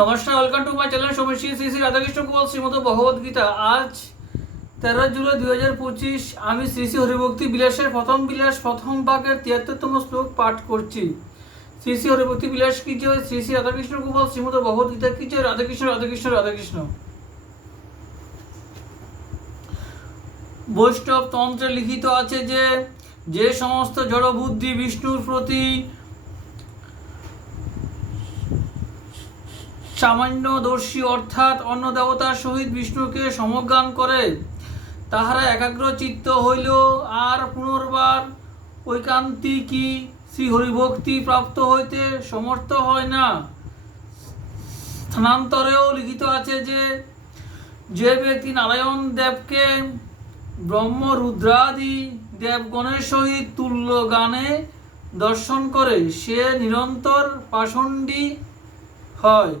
নমস্কার, welcome to my channel সমষ্টি শ্রী শ্রী রাধাকৃষ্ণ গোপাল শ্রীমদ ভগবদ গীতা। আজ 13 জুলাই 2025 আমি শ্রী শ্রী হরিভক্তি বিলাসের প্রথম বিলাস প্রথম ভাগের 73তম শ্লোক পাঠ করছি। শ্রী শ্রী হরিভক্তি বিলাস কি জয়, শ্রী শ্রী রাধাকৃষ্ণ গোপাল শ্রীমদ ভগবদ গীতা কি জয়। রাধাকৃষ্ণ রাধাকৃষ্ণ রাধাকৃষ্ণ। বৈষ্ণব তন্ত্রে লিখিত আছে যে সমস্ত জড় বুদ্ধি বিষ্ণুর প্রতি সামান্যদর্শী অর্থাৎ অন্য দেবতার সহিত বিষ্ণুকে সমজ্ঞান করে, তাহারা একাগ্র চিত্ত হইল আর পুনর্বার ঐকান্তিকী শ্রী হরিভক্তি প্রাপ্ত হইতে সমর্থ হয় না। স্থানান্তরেও লিখিত আছে যে ব্যক্তি নারায়ণ দেবকে ব্রহ্ম রুদ্রাদি দেবগণের সহিত তুল্য গানে দর্শন করে সে নিরন্তর পাষণ্ডী হয়।